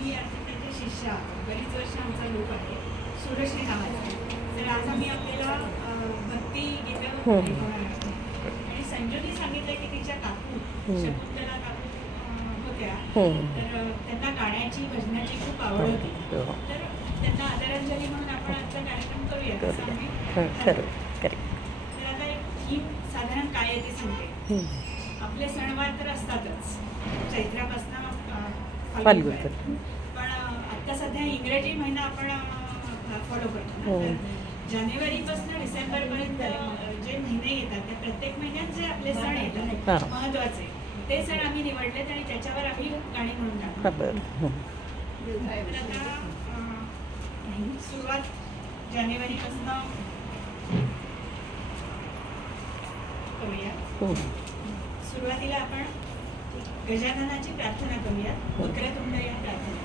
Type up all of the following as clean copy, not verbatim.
आम्ही त्यांचे शिष्य आहोत. बरीच वर्ष आमचा लोक आहे सुरश्री नावाचा. तर आज आम्ही आपल्याला भक्ती गीतं ऐकवणार आहोत. आणि संजूनी सांगितलं की तिच्या काकू शकुंतला काकू होत्या, तर त्यांना गाण्याची भजनाची खूप आवड होती. तर त्यांना आदरांजली म्हणून आपण आजचा कार्यक्रम करूया असं आम्ही ठरवलं. तर आता एक थीम साधारण काय आहे ते सांगते. आपले सणवार तर असतातच चैत्रापासून फाल्गुन, पण आता सध्या इंग्रजी महिना आपण फॉलो करतो. जानेवारीपासून डिसेंबरपर्यंत जे महिने येतात त्या प्रत्येक महिन्यात जे आपले सण येतात महत्वाचे ते सण आम्ही निवडलेत आणि त्याच्यावर आम्ही गाणी म्हणून टाकतो. तर आता सुरुवात जानेवारीपासून करूया. सुरुवातीला आपण गजाननाची प्रार्थना करूया. वक्रतुंड या प्रार्थना.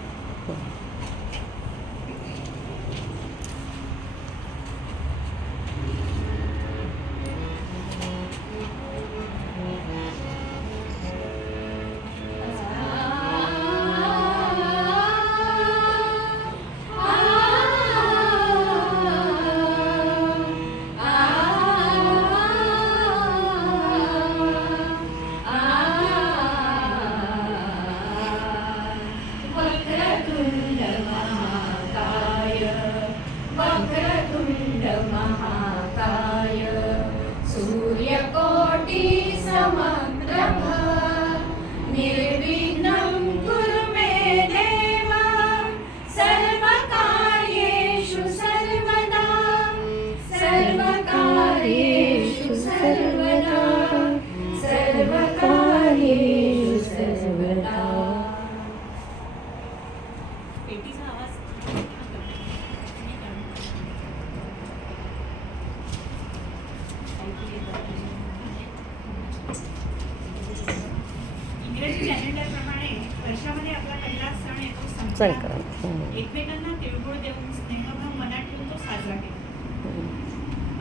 इंग्रजी कॅलेंडरप्रमाणे वर्षामध्ये आपला पहिला सण येतो संक्रांत. एकमेकांना तिळगुळ देऊन स्नेहभाव मनात ठेवून तो साजरा केला.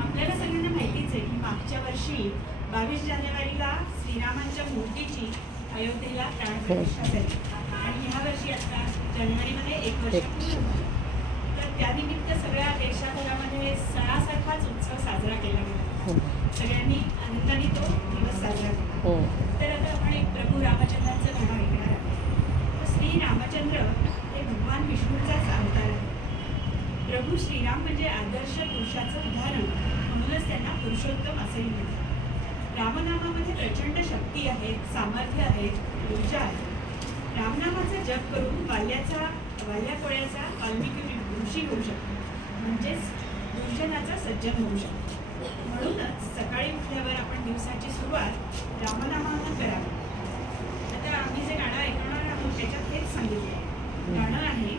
आपल्याला सगळ्यांना माहितीच आहे की मागच्या वर्षी 22 जानेवारीला श्रीरामांच्या मूर्तीची अयोध्येला प्राणप्रतिष्ठा झाली आणि ह्या वर्षी आता जानेवारीमध्ये 1 वर्ष. तर त्यानिमित्त सगळ्या देशाभरामध्ये सणासारखाच उत्सव साजरा केला गेला. सगळ्यांनी आनंदाने तो दिवस साजरा केला. तर आता आपण एक प्रभू रामचंद्रांचं गाणं ऐकणार आहोत. श्री रामचंद्र हे भगवान विष्णूचाच अवतार आहे. प्रभू श्रीराम म्हणजे आदर्श पुरुषाचं उदाहरण, म्हणूनच त्यांना पुरुषोत्तम असेही म्हणतात. रामनामामध्ये प्रचंड शक्ती आहे, सामर्थ्य आहे, ऊर्जा आहे. रामनामाचा जप करून वाल्यापोळ्याचा वाल्मिकी ऋषी होऊ शकतो, म्हणजेच दुर्जनाचा सज्जन होऊ शकतो. म्हणूनच सकाळी उठल्यावर आपण दिवसाची सुरुवात रामनामानं करावी. आता आम्ही जे गाणं ऐकणार आहोत त्याच्यात हेच सांगितले. गाणं आहे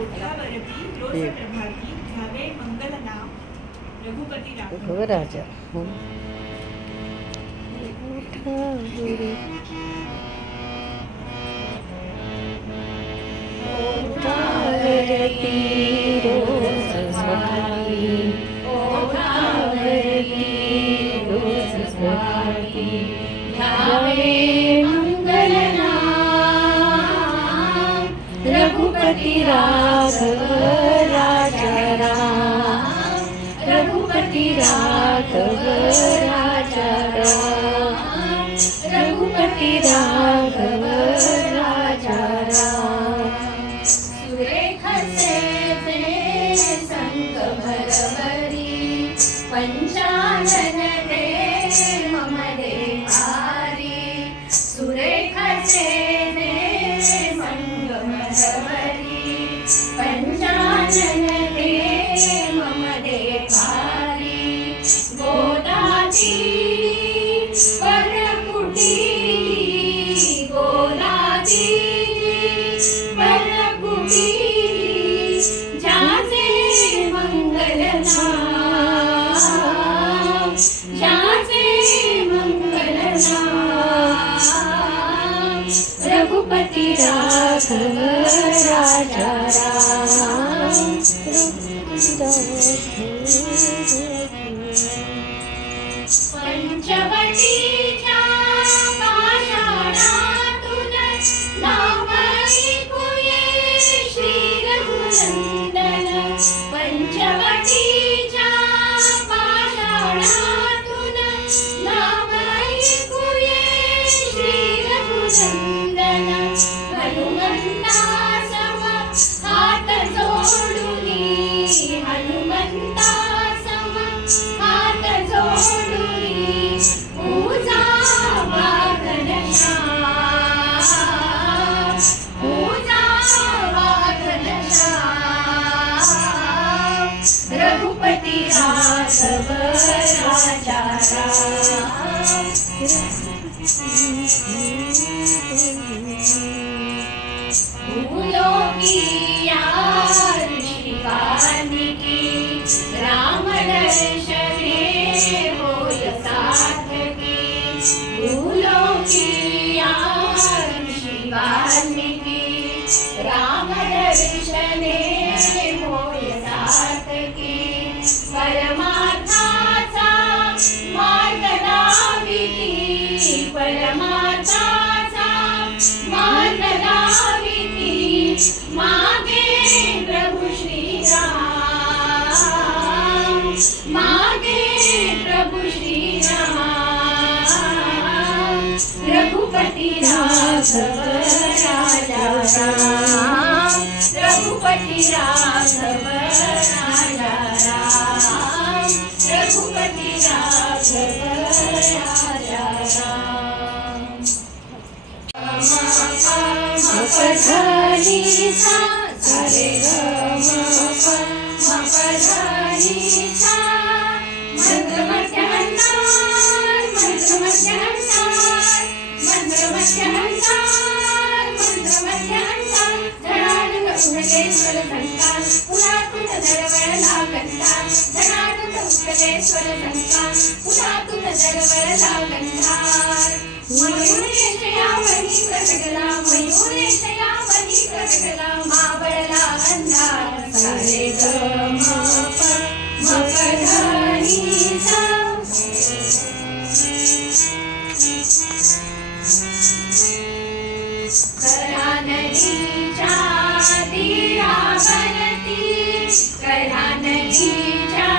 ओठावरती रोज प्रभाती घ्यावे मंगल नाम रघुपती राजा. रघुपति राघव राजा राम, रघुपति राघव राजा राम, रघुपति राघव राजा राम. सुरेख से संग भरवरी पंचानन दे मम देहारी. सुरेख से संग भरवरी पंचानन दे मम देहारी. गोदाची वरकुटी गोदाची वरकुटी जाचे मंगल नाम, जाचे मंगल नाम. रघुपति राघव राजा राम, पंचवटीच्या पाषाणातून नाव ऐकूये रघुनंदन पंचवटीच्या पाषाणातून नाम ऐकूये श्री रघुनंदन हनुमंता सम हात जोडुनी हनुमंता सम हात जोडुनी पूजा वादन श्याम पूजा वादन श्याम रघुपति राघव राजा राम फूलों की यार शिवानिकी राम दर्शने होय सार्थकी फूलों की यार शिवानिकी राम दर्शने होय सार्थकी परमार्थाचा मार्ग दाविती परमार्थाचा मार्ग दाविती मागे प्रभु श्री राम मागे प्रभु श्री राम रघुपति राघव राजा राम रघुपति राघव राजा राम रघुपति राघव राजा राम मपधानी सा सारे मपधानी सा मंत्र मध्य हंसार मंत्र मध्य हंसार मंत्र मध्य हंसार मंत्र मध्य हंसार जनार्दन उठलेश्वर संतान पुन्हा तुझ दरवळला कंठार जनार्दन उठलेश्वर संतान पुन्हा तुझ दरवळला कंठार मयूरेशयावनी प्रकटला मयूरेशयावनी प्रकटला मावळला अंधार सारे ग मपधानी सा करा नदीच्या तीरावरती करा नदीच्या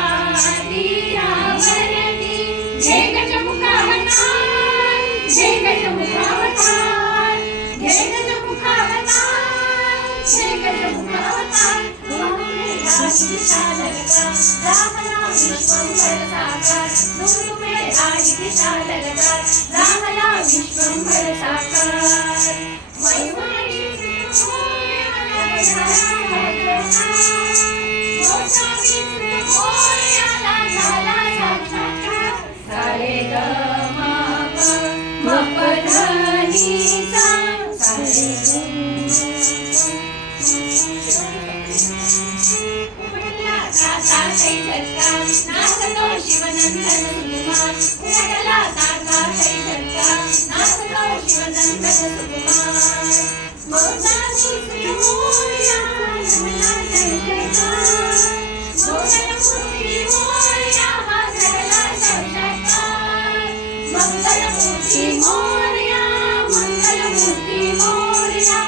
तीरावरती जय गजमुखावतार जय गजमुखावतार जय गजमुखावतार जय गजमुखावतार तुम्हें राज दिशा लगता रामला विश्वंभर साकार तुम्हें राज दिशा लगता रामला विश्वंभर साकार मयूरेश सारे ग मपधानी सा सारे उमटला ताता शैलका नाचतो शिवनंदन सुकुमार उमटला ताता शैलका नाचतो शिवनंदन सुकुमार मौजा सुश्री मोरया रमला जयकार मंगलमूर्ती मोरया हा झाला साक्षात्कार मंगलमूर्ती मोरया मंगलमूर्ती मोरया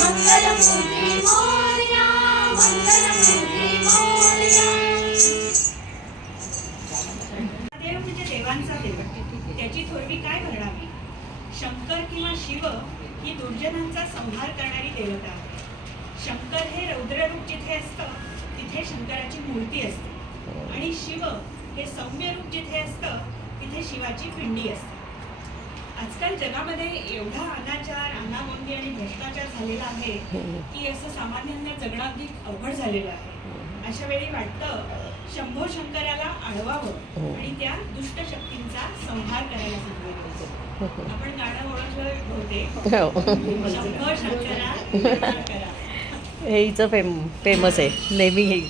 मंगलमूर्ती मोरया मंगलमूर्ती मोरया देव म्हणजे देवांचा देव त्याची थोरवी काय भरणावी शंकर किंवा शिव ही दुर्जनांचा संहार करणारी देवता आहे शंकर हे रौद्ररूप जिथे असतं तिथे शंकराची मूर्ती असते आणि शिव हे सौम्य रूप जिथे असतं तिथे शिवाची पिंडी असते आजकाल जगामध्ये एवढा अनाचार अनागोंदी आणि भ्रष्टाचार झालेला आहे की असं सामान्यांना जगणं अगदी अवघड झालेलं आहे अशा वेळी वाटतं शंभो शंकराला आळवावं आणि त्या दुष्ट शक्तींचा संहार करायला सांगायचं आपण गाणं ओळखलं बहुतेक शंभो शंकरा करा हे हिचं फेमस आहे नेहमी हे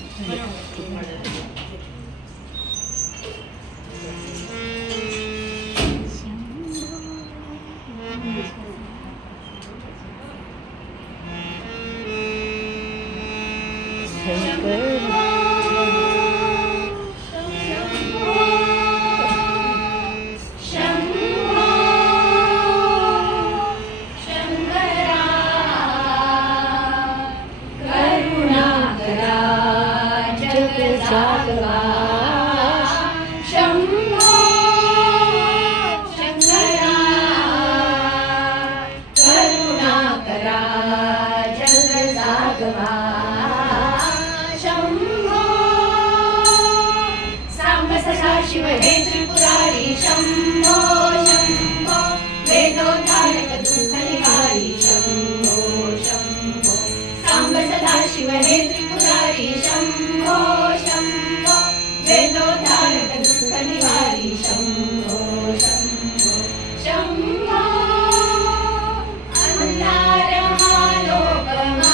सदाशिव हे त्रिपुरारी शंभो शंभो वेदोद्धारक दुःखनिवारी शंभो शंभो शंभो अंधार हा लोकमा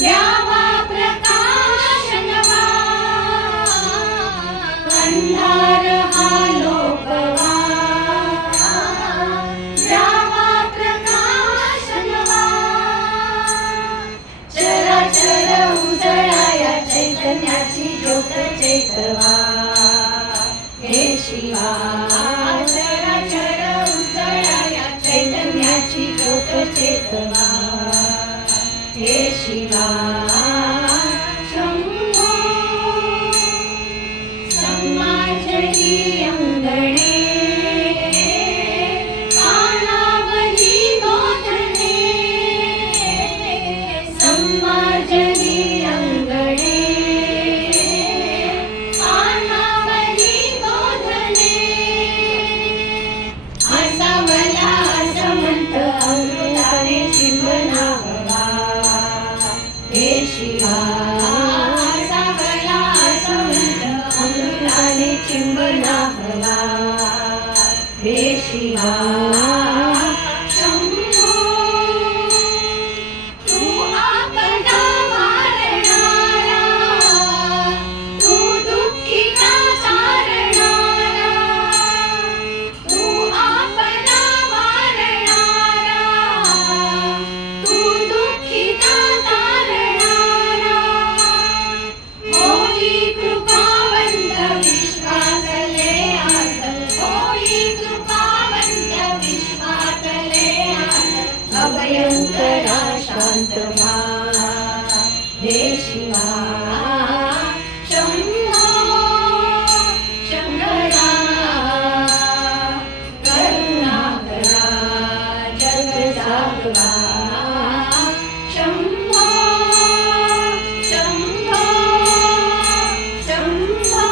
द्यावा प्रकाश नवा अंधार हा लोकवा द्यावा प्रकाश नवा चराचर उजळाया चैतन्याची ज्योत चैतवा हे शिवा चराचर उजळाया चैतन्याची ज्योत चैतवा हे शिवा शंभो समाजही अंगणे कानावरी गोधने समाजही अंगणे कानावरी गोधने असावला असमंत अमृताने चिंबनावा हे शिवा असावला असमंत अमृताने चिंबनावा हे शिवा शंभो तू आपदा वारणारा तू दुःखिता सारणारा तू आपदा वारणारा तू दुःखिता तारणारा होई कृपावंत विश्वासले आत होई कृपावंत विश्वासले आत अभयंकरा शांत व्हा हे शिवा शंभो शंकरा करुणाकरा जग जागवा शंभो शंभो शंभो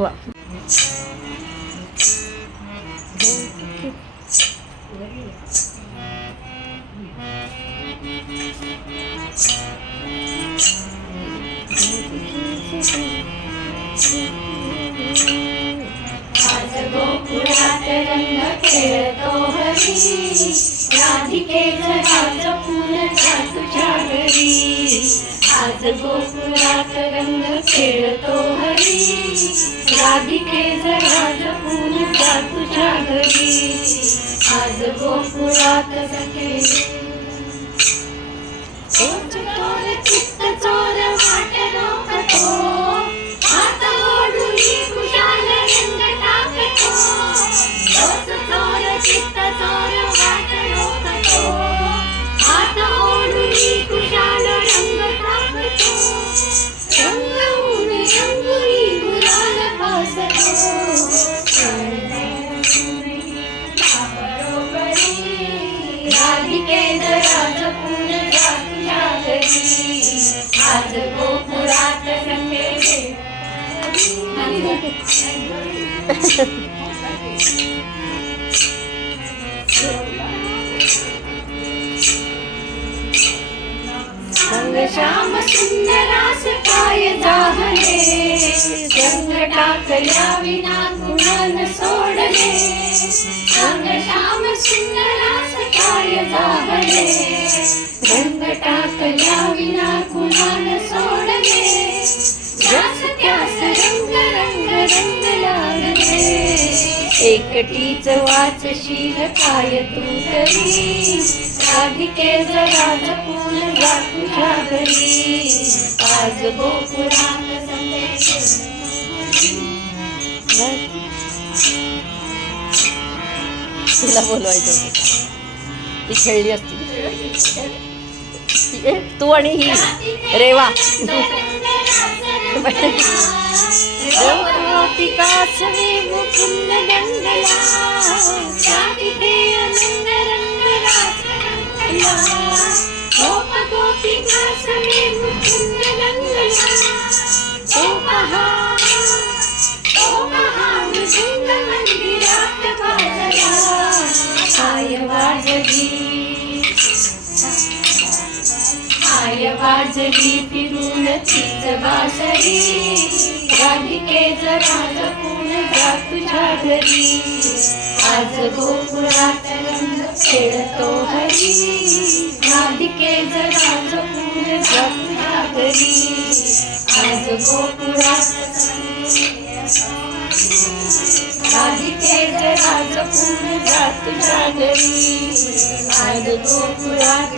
वा आज गोकुळात रंग खेळतो हरी राधिकेचं राज फुल जा तुझ्या घरी आज गोकुळात रंग खेळतो हरी राधिकेचं राज फुल जा तुझ्या घरी आज गोकुळात सखे चोर चित्त चोर वाट रोखतो हात ओढुनी कुशाल रंग टाकतो तोच चोर चित्त चोर वाट रोखतो हात ओढुनी कुशाल रंग टाकतो रंगवून रंगुळी गुलाल फासतो राधिकेचं राज फुल जा तुझ्या घरी आज गोकुळात रंगले संग श्याम सुंदरास काय जाहले रंग टाकल्या विना गुणन सोडले संग श्याम सुंदरास काय जाहले रंग टाकल्या विना गुणन सोडले ज्यास त्यास रंग रंग रंग लागले एकटीच वाचशील काय तू तरी राधिकेचं राजकुल जा तुझ्या घरी आज गोकुळात तिला बोलवायचं होतं. ती खेळली असती. तू आणि ही रेवा गोपिकासवे मुकुंद गंगला त्यातिथे आनंद रंग रास रंगला गोपिकासवे मुकुंद गंगला तो पहा मृदुंग मंदिरात वाजला पाय वाजली वाजली फिरून तीच बासरी, राधिके जरा जपून जा तुझ्या घरी, आज गोकुळात रंग खेळतो हरी, राधिके जरा जपून जा तुझ्या घरी, आज गोकुळात राधिके जरा जपून जा तुझ्या घरी, आज गोकुळात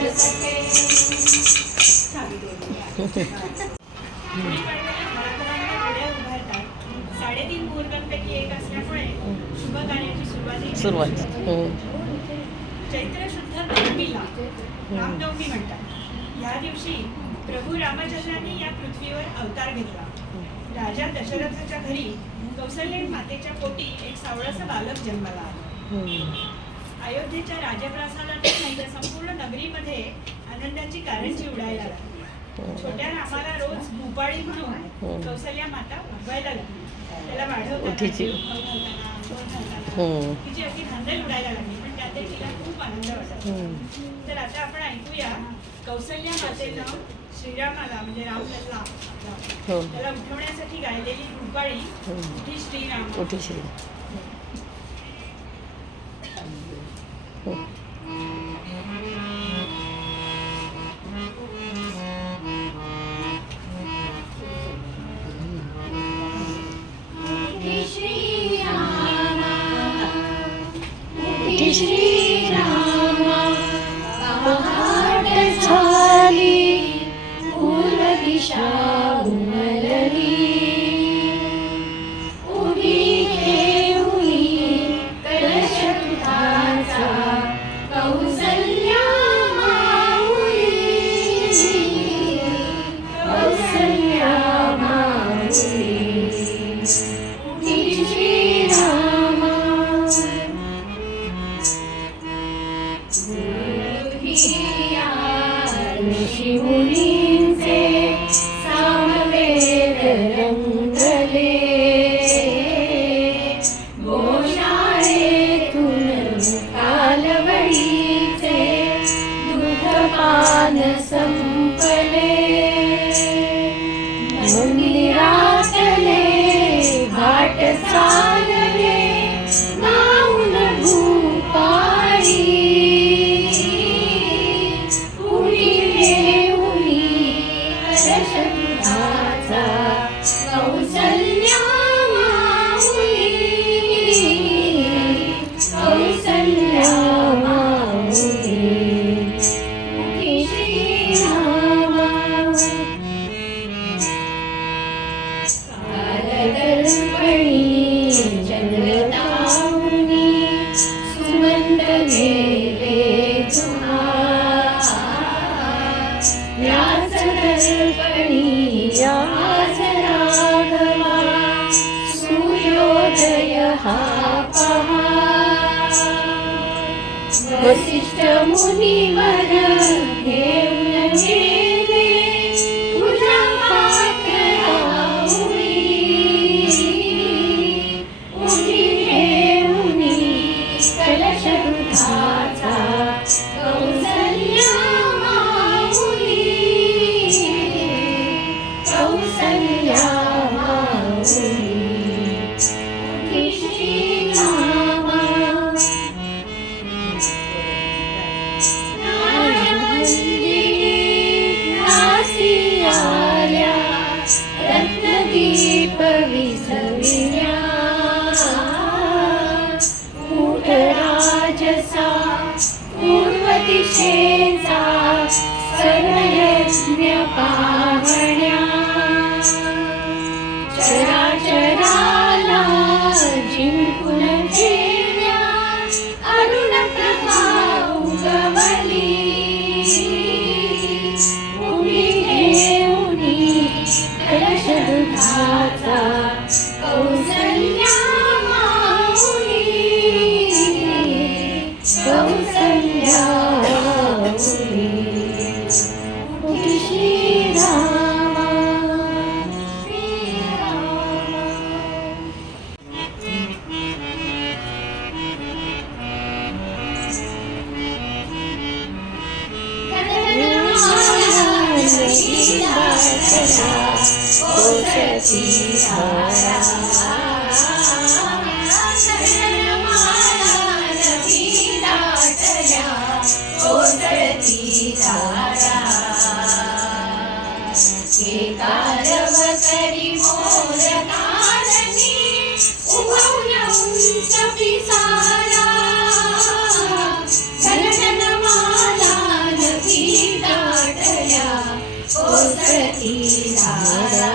साडेतीन मुहूर्तांपैकी एक असल्यामुळे शुभ कार्याची सुरुवात चैत्र शुद्ध नवमीला रामनवमी म्हणतात. या दिवशी प्रभू रामचंद्रांनी या पृथ्वीवर अवतार घेतला. राजा दशरथाच्या घरी कौसल्य मातेच्या पोटी एक सावळाचं बालक जन्माला आलं. अयोध्येच्या राजप्रासादातच नाही तर संपूर्ण नगरीमध्ये आनंदाची कारंजी उडायला लागली. छोट्या रामाला रोज भूपाळी म्हणून कौसल्या माता उठवायला लागली. त्याला वाढवताना तिची अगदी धांदल उडायला लागली, पण त्यात तिला खूप आनंद वाटला. तर आता आपण ऐकूया कौसल्या मातेनं श्रीरामाला म्हणजे रामलल्ला त्याला उठवण्यासाठी गायलेली भूपाळी उठी श्रीराम उठी श्री. श्रीरामा पहाट झाली, फूल दिशा उमलली, उभी घेऊनी कलश दुधाचा कौसल्या माऊली, कौसल्या माऊली, उठी श्रीरामा. ऋषीमुनींचे सामवेद रंगले, गोशाळेतून कालवडीचे दुधपान संपले, मंदिरातले घाट चालले गाऊन भूपाळी, कौसल्या माऊली, कौसल्या माऊली, उठी श्रीरामा. कालदर्पणी चंद्रतारुणी सुमंत गेले तुहार, व्यास दर्पणी आज राघवा सूर्योदय हा पहा, वसिष्ठ मुनिवर घेऊन गेले तुझ्या पात्राऊळी, उभी घेऊनी कलश दुधाचा कौसल्या माऊली, कौसल्या माऊली, उठी श्रीरामा. नासी आल्या रत्नदीप विसविल्या, मूढ राजसा पूर्व दिशेचा सर्वयज्ञ पाहण्या, चराचराला जिंकून ठेव्या अरुण प्रभा उगवली, उभी घेऊनी कलश दुधाचा कौसल्या माऊली, कौसल्या माऊली, उठी श्रीरामा. कोसळती धारा कोसळती धारा एकारव करी मोर काननी उभवून उंच पिसारा घनघन माला नदी दाटल्या कोसळती धारा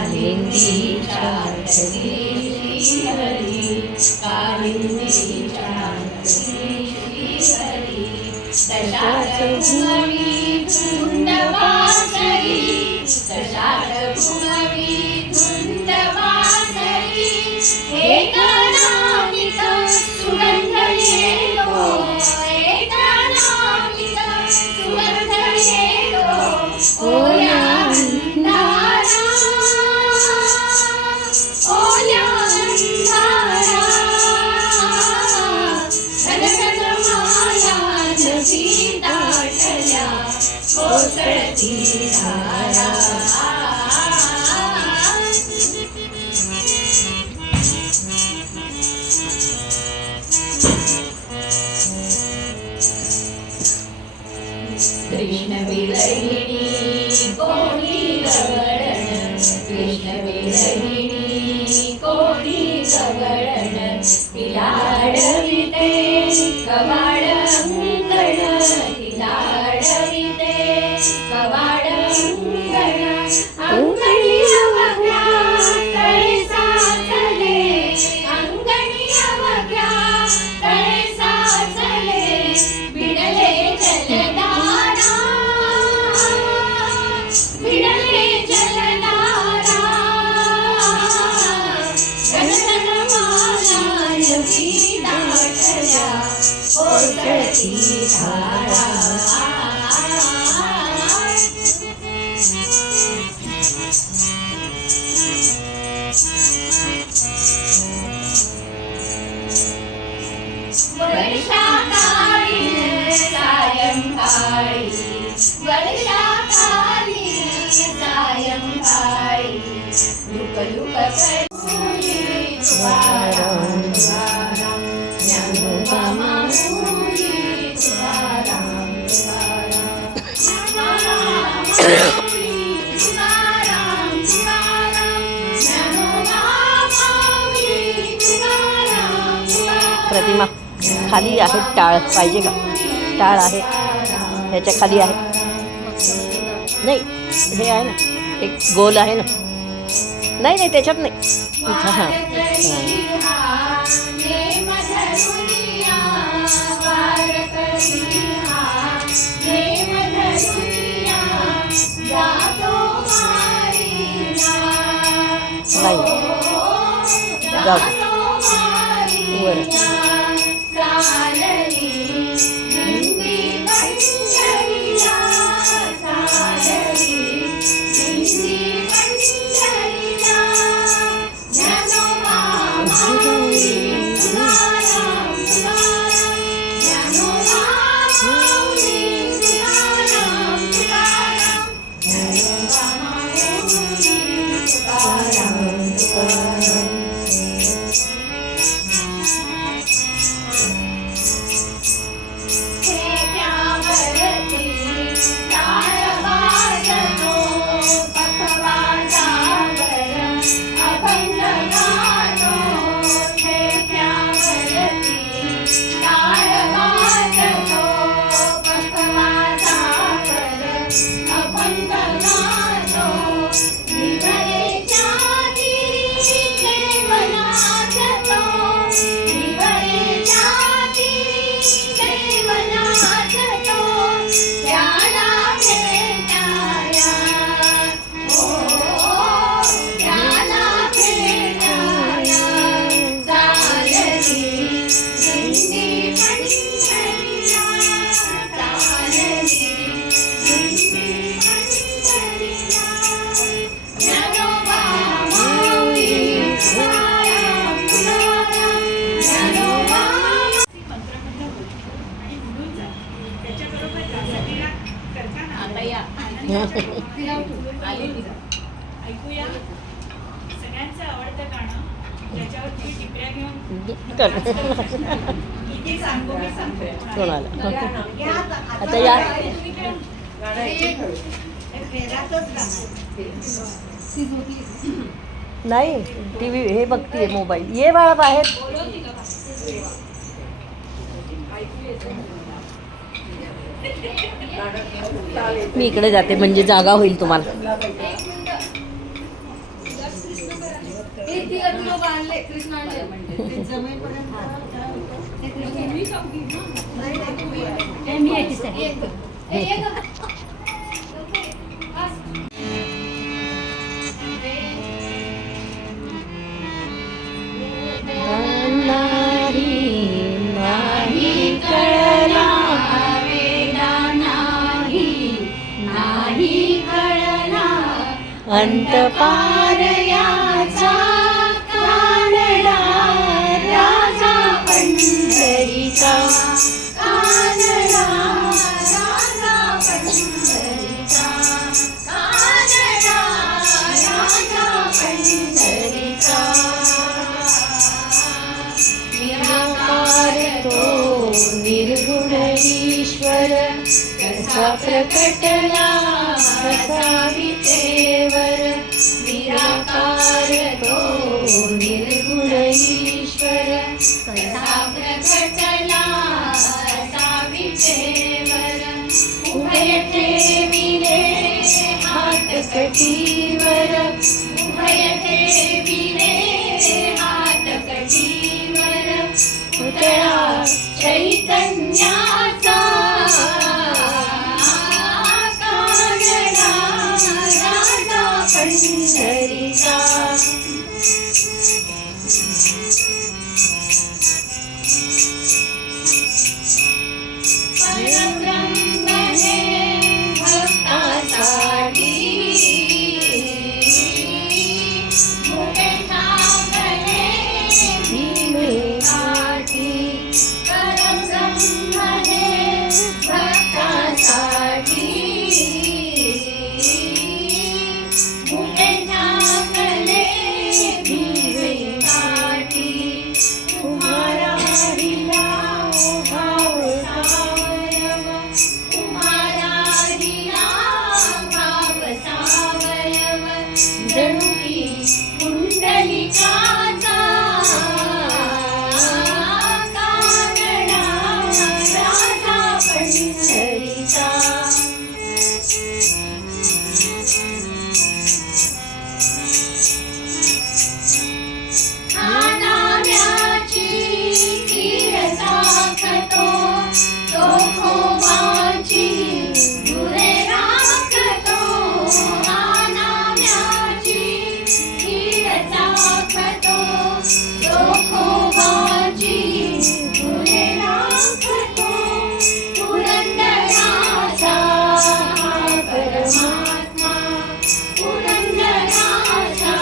कालिंदीच्या श्री हरी कालिंदीच्या श्री हरी तशाच भुवनी धुंद वासरी तशाच भुवनी धुंद वासरी एक नामिक सुगंध येतो एक नामिक सुगंध येतो ओया अंधारा ओया अंधारा घनघन माया नदी दाटल्या कोसळती धारा कृष्ण विरहिणी कोणी गवळण कृष्ण विरहिणी कोणी गवळण तिला अडविते कवाड अंगण तिला अडविते कवाड अंगण अंगणी अवघ्या तळे साचले अंगणी अवघ्या तळे साचले बिडले जलधारा बिडले जलधारा घनघन माला नदी दाटल्या कोसळती धारा वर्षाकाळी सायंकाळी वर्षाकाळी सायंकाळी लुक लुक करी तुकाराम तुकाराम ज्ञानोबा माऊली तुकाराम तुकाराम तुकाराम तुकाराम ज्ञानोबा माऊली तुकाराम तुकाराम प्रतिमा खाली आहे टाळ पाहिजे का टाळ आहे ह्याच्या खाली आहे नाही हे आहे ना एक गोल आहे ना नाही नाही त्याच्यात नाही इथं हां नाही जाऊ बरं ऐकूया सगळ्यांचं आवडतं गाणं ज्याच्यावर तुम्ही टिपऱ्या घेऊन इथे सांगू मी सांगतो कोणाला आता या तुम्ही काय नाही टी व्ही हे बघतीये मोबाईल ये बाळा बाहेर मी इकडे जाते म्हणजे जागा होईल तुम्हाला अंत पार याचा कानडा राजा पंढरीचा कानडा राजा पंढरीचा कानडा राजा पंढरीचा निराकार तो निर्गुण ईश्वर कसा प्रकटला कसा विटेवर निराकार तो निर्गुण ईश्वर कसा प्रकटला असा विटेवर उभय ठेविले हात कटीवर उभय ठेविले हात कटीवर पुतळा चैतन्याचा कानडा राजा पंढरीचा परब्रह्म हे भक्तासाठी मुखे ठाकले भीमेसाठी परब्रह्म हे भक्तासाठी मुखे ठाकले भीमेसाठी तुम्हारा हिला भाव सावयव तुम्हारा दिला भाव सावयव जणू की कुंडलिकाचा कानडा राजा पंढरीचा नाम्याची खीर साखतो तो खोबाची दुरे राखतो नाम्याची खीर साखतो तो खोबाची दुरे राखतो पुरंदराचा परमात्मा पुरंदराचा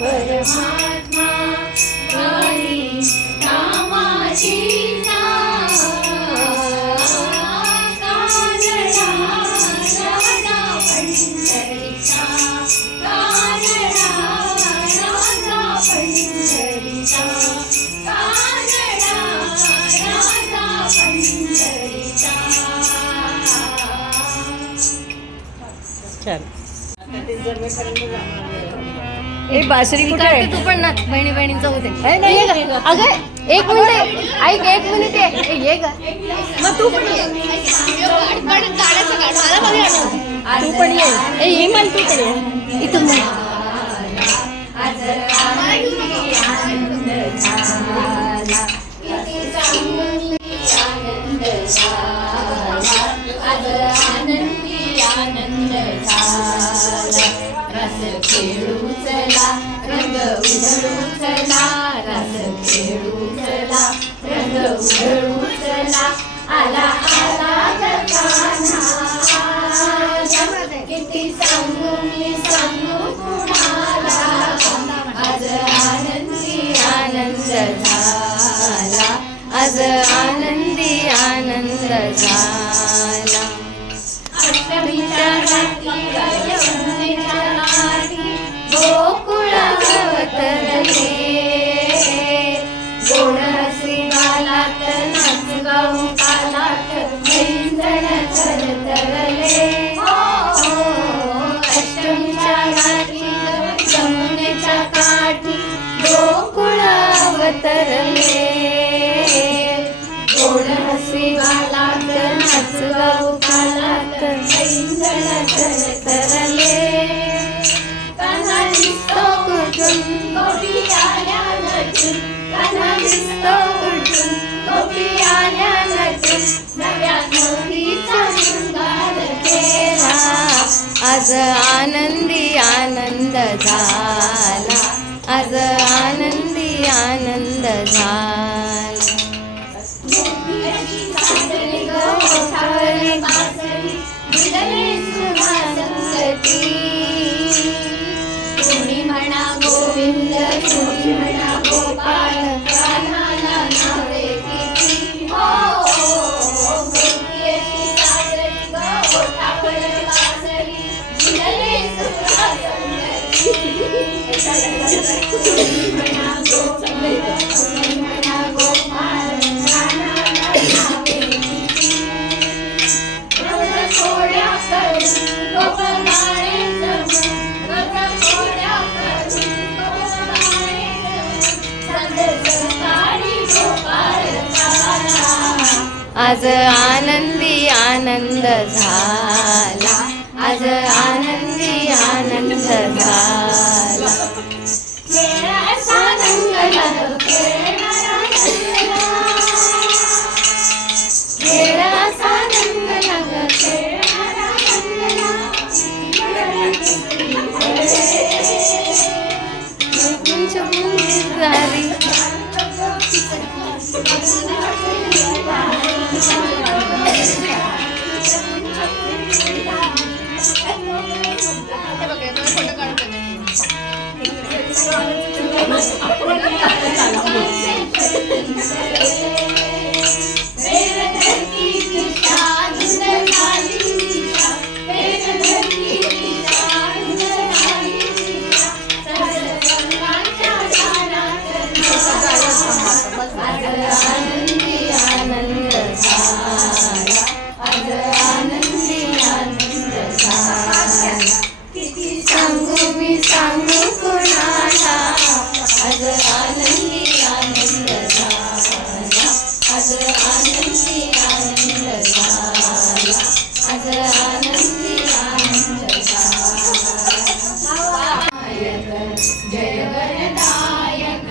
परमात्मा गाणी कामाची कानडा राजा पंढरीचा कानडा राजा पंढरीचा कानडा राजा पंढरीचा छान ए बासरी कुठे आहे तू पण नाच बहिणी बहिणींचं होते आहे ना, ये ये गं. गं. अगं एक मिनिट ऐक एक मिनिट ये ग मग तू पण ये तू पण ये ए हिमाल तू पण ये इथून नाही. रस खेळू चला रंग उधळू चला रस खेळू चला रंग उधळू चला आला आला कान्हा किती सांगू मी सांगू कुणाला आज आनंदी आनंद झाला आज आनंदी आनंद झाला अष्टमीच्या काठी यमुनेच्या काठी गोकुळ अवतरले गोड हसी गालात नाच गाऊ कालात ऐंजण थरथरले अष्टमीच्या घाटी यमुनेच्या काठी गोकुळ अवतरले गोड हसी गालात नाच गाऊ कालात ऐंजण थरथरले कान्हा दिसतो कुठून गोपी आल्या नटून कान्हा दिसतो कुठून गोपी आल्या नटून नव्या नवरीचा शृंगार केला आज आनंदी आनंद झाला आज आनंदी आनंद झाला सासरी ग ओठावरी बासरी मिळाले सुहासंगती कुणी म्हणा गोविंद कुणी म्हणा गोपाळ कान्हाला नावे किती हो गोपी अशी सासरी ग ओठावर बासरी मिळाले सुहासंगती कुणी म्हणा गोविंद कुणी म्हणा गोपाळ कान्हाला नावे किती रोज थोड्या करून गोपाळाने जगून रोज थोड्या करून गोपाळाने जगून सकाळी गोपाळ झाला आज आनंदी आनंद झाला आज आनंदी आनंद झाला खेळ असा रंगला खेळणारा खेळ असा रंगला खेळणारा झाली आनंदी आनंद झाला आज आनंदी आनंद झाला किती सांगू मी सांगू कोणाला आज आनंदी आनंद झाला आज आनंदी आनंद झाला आज आनंदी आनंद झाला जय गणनायक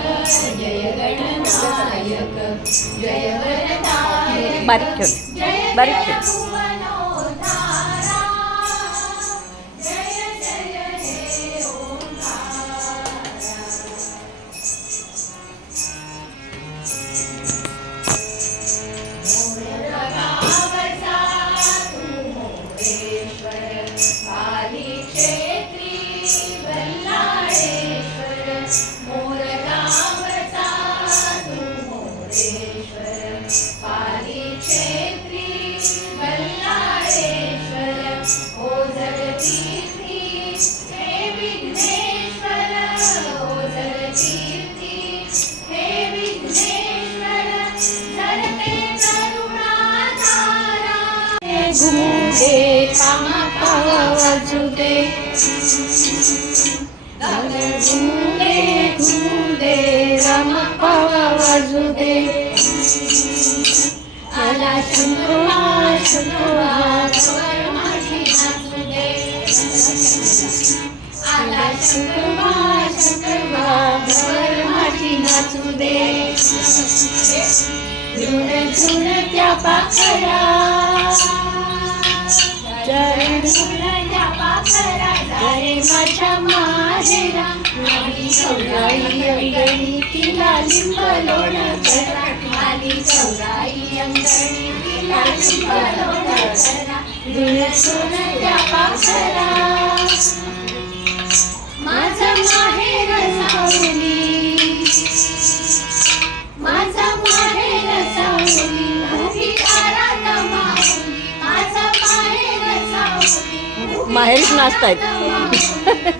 जय गणनायक जय वरदायक बारीक ठेव बारीक ठेव घुमुदे पामा पावा वाजुदे घुमुदे घुमुदे रामा पावा वाजुदे आला शंकरा शंकरा गवर माझी नाचुदे आला शंकरा शंकरा गवर माझी नाचुदे झुण झुण त्या पाखरा चरण झुणत्या पाखरा जारे माझ्या माहेरा आली चौराई अंगणी तिला लिंब लोण करा आली चौराई अंगणी तिला लिंब लोण करा झुण झुणत्या पाखरा माझं माहेर सावली माझा माहेर सावली उभी दारात माऊली माझा माहेर सावली माहेरीच नाचतायत.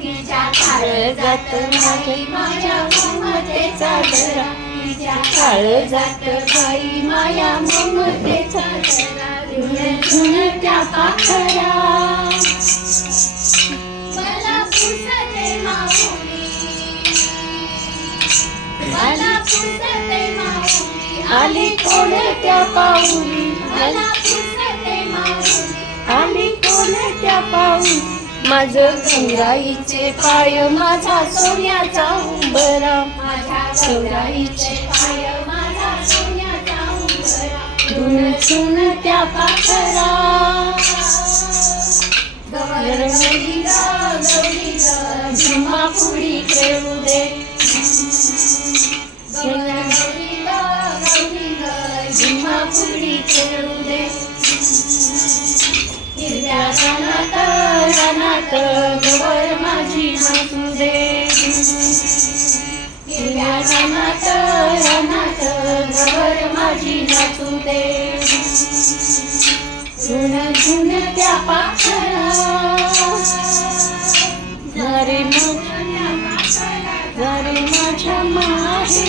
तिच्या काळजात बाई माझ्या ममतेचा दरा, तिच्या काळजात बाई माया ममतेचा दरा, झुण त्या पाखरा मला पुसते माऊली, मला पुसते माऊली, आली कोणत्या पाऊली, मला पुसते माऊली, आली कोणत्या पाऊली, माझं गंगाईचे पाय, माझा सोन्याचा उंबरा, माझ्या गौराईचे पाय, माझा सोन्याचा उंबरा, धुन झुण त्या पाखरा. गौरी गौरी झिम्मा पुढी खेळू दे, गौरी झिम्मा पुढी खेळू दे, हिरव्या रानात रानात गवर माझी नाचू दे, हिरव्या रानात रानात गवर माझी नाचू दे, झुण झुण त्या पाखरा. झारे माझ्या माहे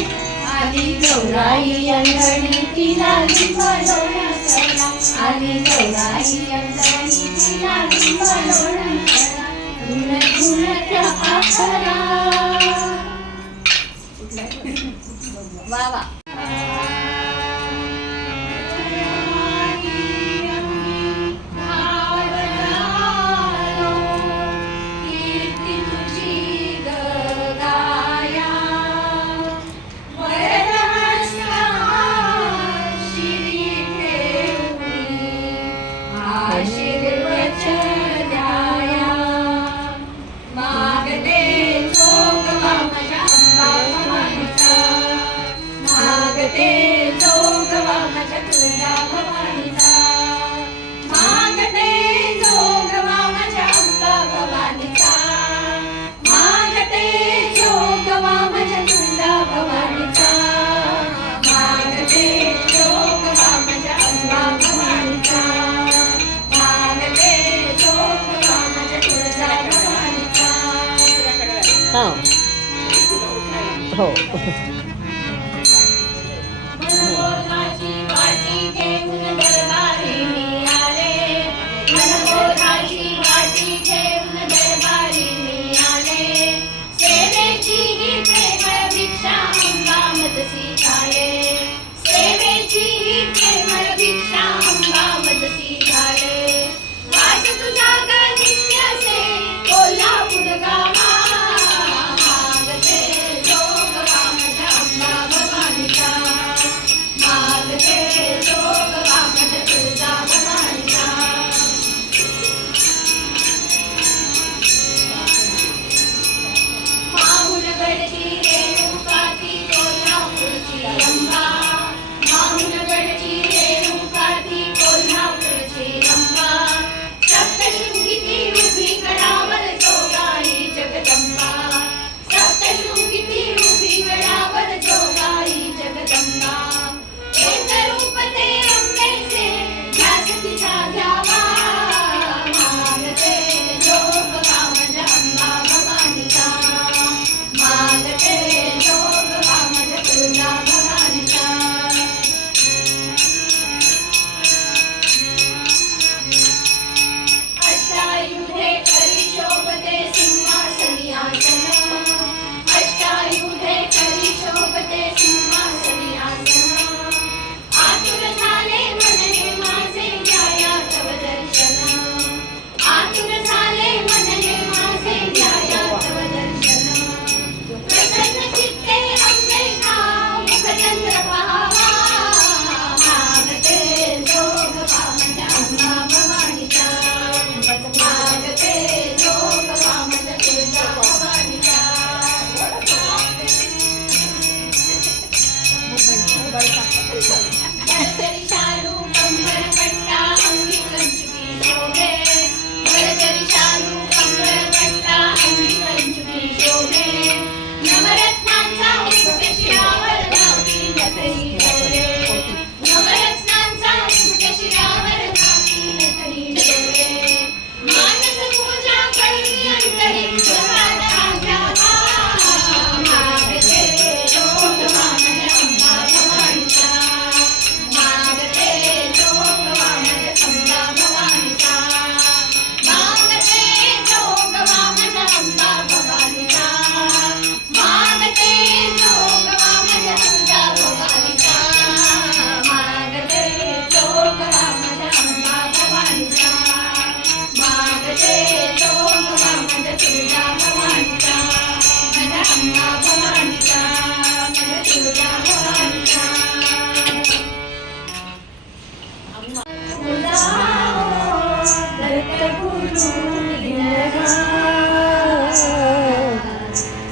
आली गौराई अंगणी, तिला लिंबलोण करा, आली गौराई अंगणी, तिला लिंबलोण करा, झुण झुण त्या पाखरा. वा वा. कीर्ती तुझी गाया, शिरी ठेवली आशीर्वचन द्याया, मागते जोगवा माझ्या अंबा भवानीचा, मागते जोगवा माझ्या तुळजा भवानीचा, मागते जोगवा माझ्या अंबा भवानीचा, मागते जोगवा माझ्या तुळजा भवानीचा, मागते जोगवा माझ्या अंबा भवानीचा, मागते जोगवा माझ्या तुळजा भवानीचा. हा हो. मनोराची वाटी घेऊन दरबारी मी आले, मनोराची वाटी घेऊन दरबारी मी आले, सेवेची ही प्रेमळ भिक्षा अंबा मजसी झाले, सेवेची ही प्रेमळ भिक्षा अंबा मजसी झाले, वास तुझा ग नित्यसे कोल्हापूर गावा, मागते जोगवा माझ्या अंबा भवानीचा, मागते जोगवा माझ्या तुळजा भवानीचा. माहुलगडची रेणुका ती कोल्हापूरची अंबा, माहुलगडची रेणुका ती कोल्हापूरची अंबा, सप्तशृंगी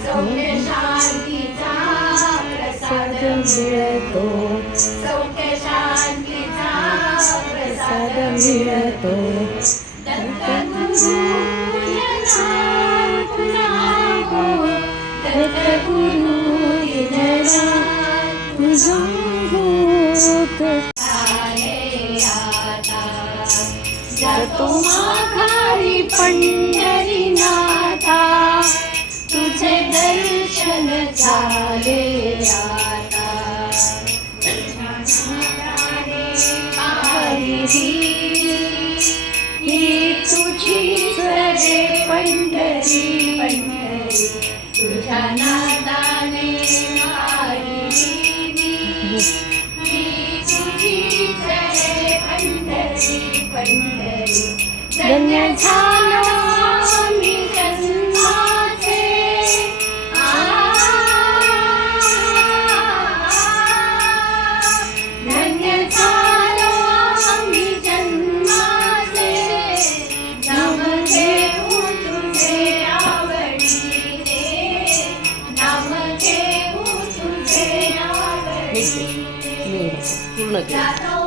सौख्य शांतीचा प्रसाद मिळतो सौख्य शांतीचा प्रसाद मिळतो दत्तगुरु दत्तगुरु जातो माघारी पंढरीनाथा तुझे दर्शन झाले आता ही तुझी रे पंढरी पंढरी तुझ्या नादाने धन्य झालो आम्ही जन्माचे धन्य झालो आम्ही जन्माचे नाम घेऊ तुझे आवडीने नाम घेऊ तुझे आवडीने पूर्ण केलं.